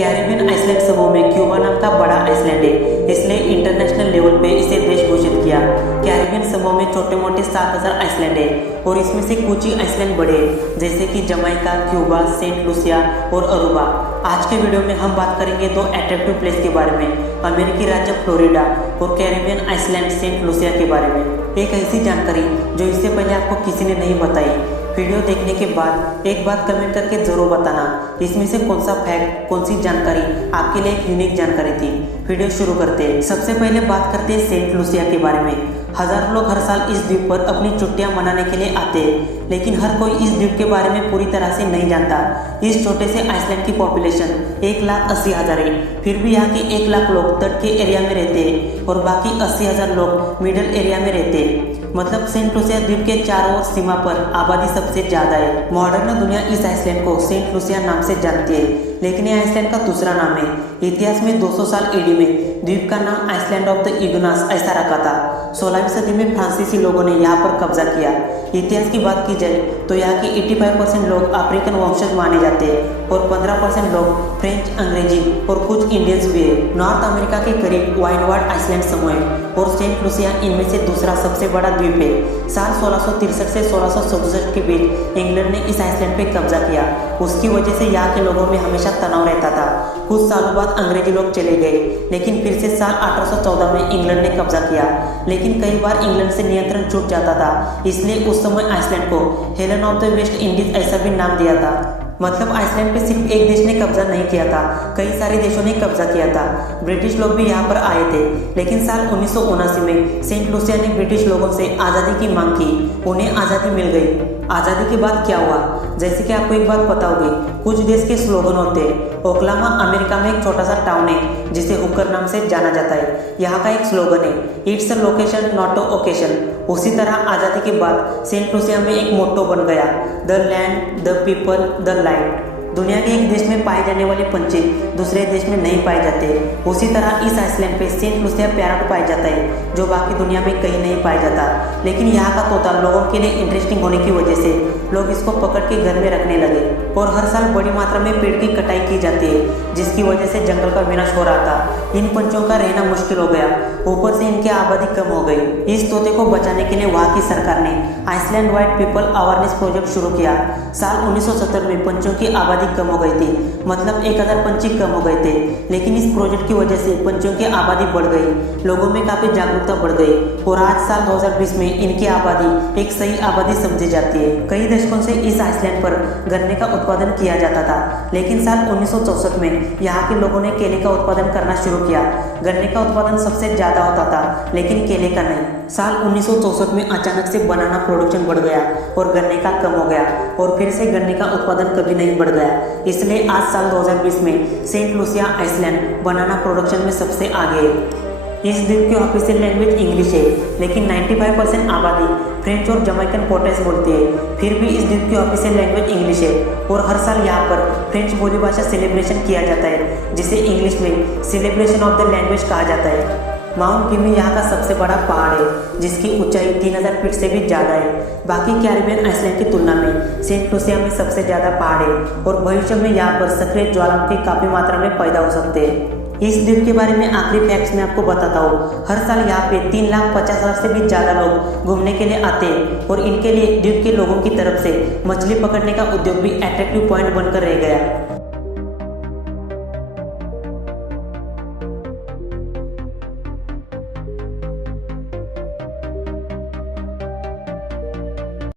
Caribbean Iceland समूह में Cuba नाम का बड़ा आइसलैंड है, इसलिए इंटरनेशनल लेवल पे इसे देश घोषित किया। कैरिबियन समूह में छोटे मोटे 7,000 आइसलैंड है और इसमें से कुछ ही आइसलैंड बड़े हैं, जैसे कि जमैका, क्यूबा, सेंट लूसिया और अरूबा। आज के वीडियो में हम बात करेंगे दो अट्रैक्टिव प्लेस के बारे में, अमेरिकी राज्य फ्लोरिडा और कैरिबियन आइसलैंड सेंट लूसिया के बारे में। एक ऐसी जानकारी जो इससे पहले आपको किसी ने नहीं बताई। वीडियो देखने के बाद एक बात कमेंट करके जरूर बताना, इसमें से कौन सा फैक्ट, कौन सी जानकारी आपके लिए एक यूनिक जानकारी थी। वीडियो शुरू करते हैं। सबसे पहले बात करते हैं सेंट लूसिया के बारे में। हजारों लोग हर साल इस द्वीप पर अपनी छुट्टियां मनाने के लिए आते हैं, लेकिन हर कोई इस द्वीप के बारे में पूरी तरह से नहीं जानता। इस छोटे से आइसलैंड की पॉपुलेशन 1,80,000 है, फिर भी यहाँ के 1 लाख लोग तट के एरिया में रहते हैं और बाकी 80,000 लोग मिडल एरिया में रहते हैं। मतलब सेंट लूसिया द्वीप के चारों ओर सीमा पर आबादी सबसे ज्यादा है। मॉडर्न दुनिया इस आइसलैंड को सेंट लूसिया नाम से जानती है, लेकिन यह आइसलैंड का दूसरा नाम है। इतिहास में 200 साल एडी में द्वीप का नाम आइसलैंड ऑफ द इग्नास ऐसा रखा था। 16वीं सदी में फ्रांसीसी लोगों ने यहाँ पर कब्जा किया। इतिहास की बात की जाए तो यहाँ के 85% लोग अफ्रीकन वंशज माने जाते हैं और 15% लोग फ्रेंच, अंग्रेजी और कुछ इंडियंस भी है। नॉर्थ अमेरिका के करीब वाइनवार्ड आइसलैंड समूह है और सेंट लूसिया इनमें से दूसरा सबसे बड़ा द्वीप है। साल 1663 से 1667 के बीच इंग्लैंड ने इस आइसलैंड पे कब्जा किया। उसकी वजह से यहाँ के लोगों में हमेशा तनाव रहता था। कुछ सालों बाद अंग्रेजी लोग चले गए, लेकिन फिर से साल 1814 में इंग्लैंड ने कब्जा किया। लेकिन कई बार इंग्लैंड से नियंत्रण छूट जाता था, इसलिए उस समय आइसलैंड को Helen of the West Indies ऐसा भी नाम दिया था। मतलब आइसलैंड पे सिर्फ एक देश ने कब्जा नहीं किया था, कई सारे देशों ने कब्जा किया था। ब्रिटिश लोग भी यहाँ पर आए थे, लेकिन साल 1979 में सेंट लूसिया ने ब्रिटिश लोगों से आज़ादी की मांग की। उन्हें आज़ादी मिल गई। आज़ादी के बाद क्या हुआ, जैसे कि आपको एक बात पता होगी, कुछ देश के स्लोगन होते हैं। ओक्लाहोमा अमेरिका में एक छोटा सा टाउन है जिसे हुकर नाम से जाना जाता है। यहाँ का एक स्लोगन है, it's a location not a occasion. उसी तरह आज़ादी के बाद सेंट लूसिया में एक मोट्टो बन गया, the land, the people, the light. दुनिया के एक देश में पाए जाने वाले पंछी दूसरे देश में नहीं पाए जाते। उसी तरह इस आइसलैंड पे सेंट लूसिया पैरट पाया जाता है, जो बाकी दुनिया में कहीं नहीं पाया जाता। लेकिन यहाँ का तोता लोगों के लिए इंटरेस्टिंग होने की वजह से लोग इसको पकड़ के घर में रखने लगे और हर साल बड़ी मात्रा में पेड़ की कटाई की जाती है, जिसकी वजह से जंगल का विनाश हो रहा था। इन पंछियों का रहना मुश्किल हो गया, ऊपर से इनकी आबादी कम हो गई। इस तोते को बचाने के लिए वहाँ की सरकार ने Iceland wide people awareness project शुरू किया। साल 1970 में पंछियों की आबादी कम हो गई थी, मतलब 1000 पंछी कम हो गए थे। लेकिन इस प्रोजेक्ट की वजह से पंछियों की आबादी बढ़ गई, लोगों में काफी जागरूकता बढ़ गई और आज साल 2020 में इनकी आबादी एक सही आबादी समझी जाती है। कई दशकों से इस आइसलैंड पर गन्ने का उत्पादन किया जाता था, लेकिन साल 1964 में यहाँ के लोगों ने केले का उत्पादन करना शुरू किया। गन्ने का उत्पादन सबसे ज्यादा होता था, लेकिन केले का नहीं। साल 1964 में अचानक से बनाना प्रोडक्शन बढ़ गया और गन्ने का कम हो गया और फिर से गन्ने का उत्पादन कभी नहीं बढ़ गया। इसलिए आज साल 2020 में सेंट लूसिया आइसलैंड बनाना प्रोडक्शन में सबसे आगे है। इस द्वीप की ऑफिशियल लैंग्वेज इंग्लिश है, लेकिन 95% आबादी फ्रेंच और जमैकन पोर्टेस बोलती है। फिर भी इस द्वीप की ऑफिशियल लैंग्वेज इंग्लिश है और हर साल यहाँ पर फ्रेंच बोली भाषा सेलिब्रेशन किया जाता है, जिसे इंग्लिश में सेलिब्रेशन ऑफ द लैंग्वेज कहा जाता है। माउंट किमी यहाँ का सबसे बड़ा पहाड़ है, जिसकी ऊंचाई 3000 फीट से भी ज़्यादा है। बाकी कैरिबियन आइसलैंड की तुलना में सेंट लूसिया में सबसे ज़्यादा पहाड़ है और भविष्य में यहाँ पर सक्रिय ज्वालामुखी काफ़ी मात्रा में पैदा हो सकते हैं। इस द्वीप के बारे में आखिरी फैक्ट्स मैं आपको बताता हूँ। हर साल यहाँ पे 3,50,000 से भी ज़्यादा लोग घूमने के लिए आते हैं और इनके लिए द्वीप के लोगों की तरफ से मछली पकड़ने का उद्योग भी अट्रैक्टिव पॉइंट बनकर रह गया।